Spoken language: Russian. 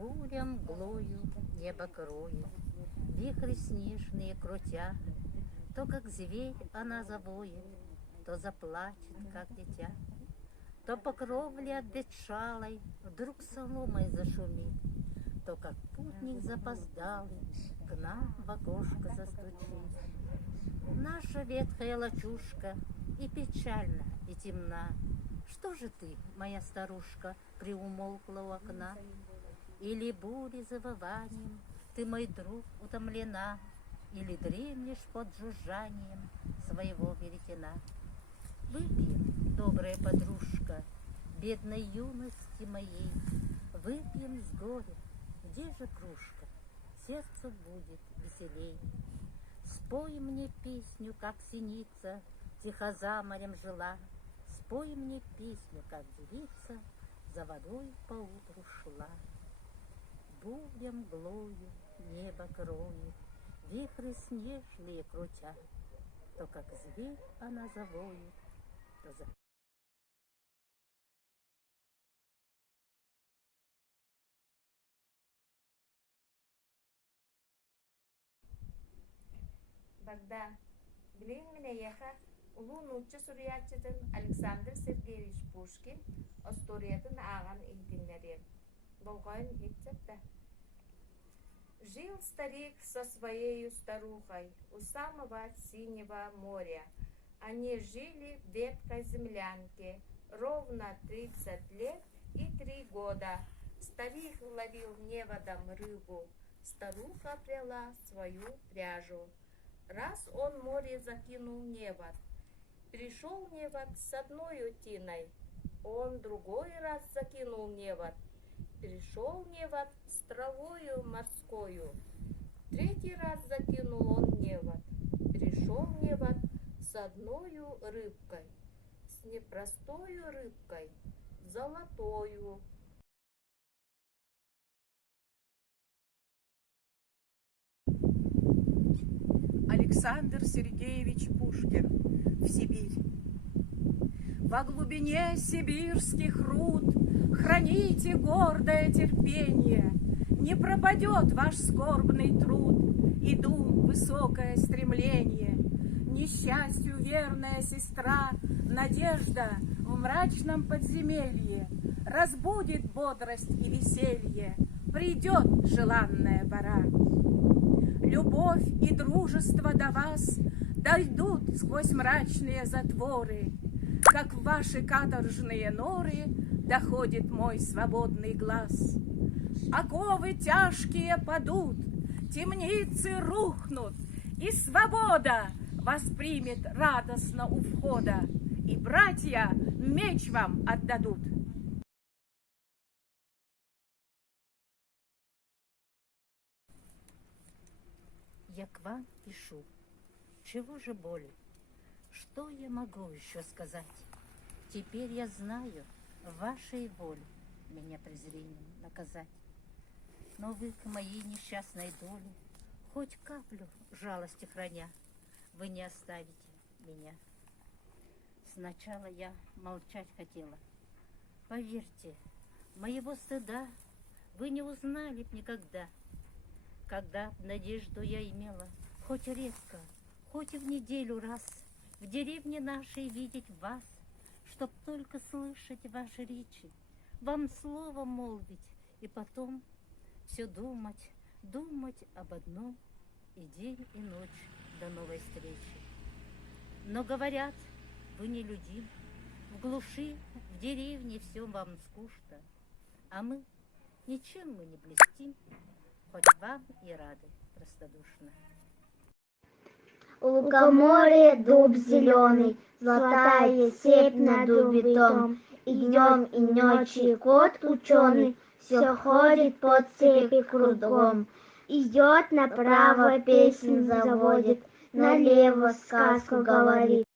Буря мглою небо кроет, вихри снежные крутя, то, как зверь, она завоет, то заплачет, как дитя, то по кровле обветшалой вдруг соломой зашумит, то, как путник запоздалый, к нам в окошко застучит. Наша ветхая лачушка и печальна, и темна. Что же ты, моя старушка, приумолкла у окна? Или бурей завыванием ты, мой друг, утомлена, или дремлешь под жужжанием своего веретена? Выпьем, добрая подружка, бедной юности моей, выпьем с горя, где же кружка, сердцу будет веселей. Спой мне песню, как синица тихо за морем жила, спой мне песню, как девица за водой поутру шла. Буря мглою небо кроет, вихры снежные крутя, то, как зверь, она завоет, то за... Богдан, билин минеяха улуу нучча суриятчытын Александр Сергеевич Пушкин осториятын аған интиннерин. Болгойн итцепте. Жил старик со своей старухой у самого синего моря. Они жили в ветхой землянке ровно 30 лет и 3 года. Старик ловил неводом рыбу, старуха пряла свою пряжу. Раз он море закинул невод, пришел невод с одной утиной, он другой раз закинул невод, пришел невод с травою морскою, третий раз закинул он невод, пришел невод с одною рыбкой, с непростою рыбкой, золотою. Александр Сергеевич Пушкин. В Сибирь. Во глубине сибирских руд храните гордое терпение, не пропадет ваш скорбный труд и дум высокое стремление. Несчастью верная сестра, надежда в мрачном подземелье разбудит бодрость и веселье, придет желанная пора. Любовь и дружество до вас дойдут сквозь мрачные затворы, как в ваши каторжные норы доходит мой свободный глаз. Оковы тяжкие падут, темницы рухнут, и свобода воспримет радостно у входа, и братья меч вам отдадут. Я к вам пишу. Чего же более? Что я могу еще сказать? Теперь я знаю, вашей воле меня презрением наказать. Но вы к моей несчастной доле, хоть каплю жалости храня, вы не оставите меня. Сначала я молчать хотела. Поверьте, моего стыда вы не узнали б никогда. Когда надежду я имела, хоть редко, хоть и в неделю раз, в деревне нашей видеть вас, чтоб только слышать ваши речи, вам слово молвить, и потом все думать, думать об одном, и день, и ночь до новой встречи. Но говорят, вы не людим, в глуши, в деревне все вам скучно, а мы, ничем мы не блестим, хоть вам и рады простодушно. У лукоморья дуб зеленый, золотая сеть на дубе том, и днем, и ночью кот ученый все ходит по цепи кругом. Идет направо, песнь заводит, налево сказку говорит.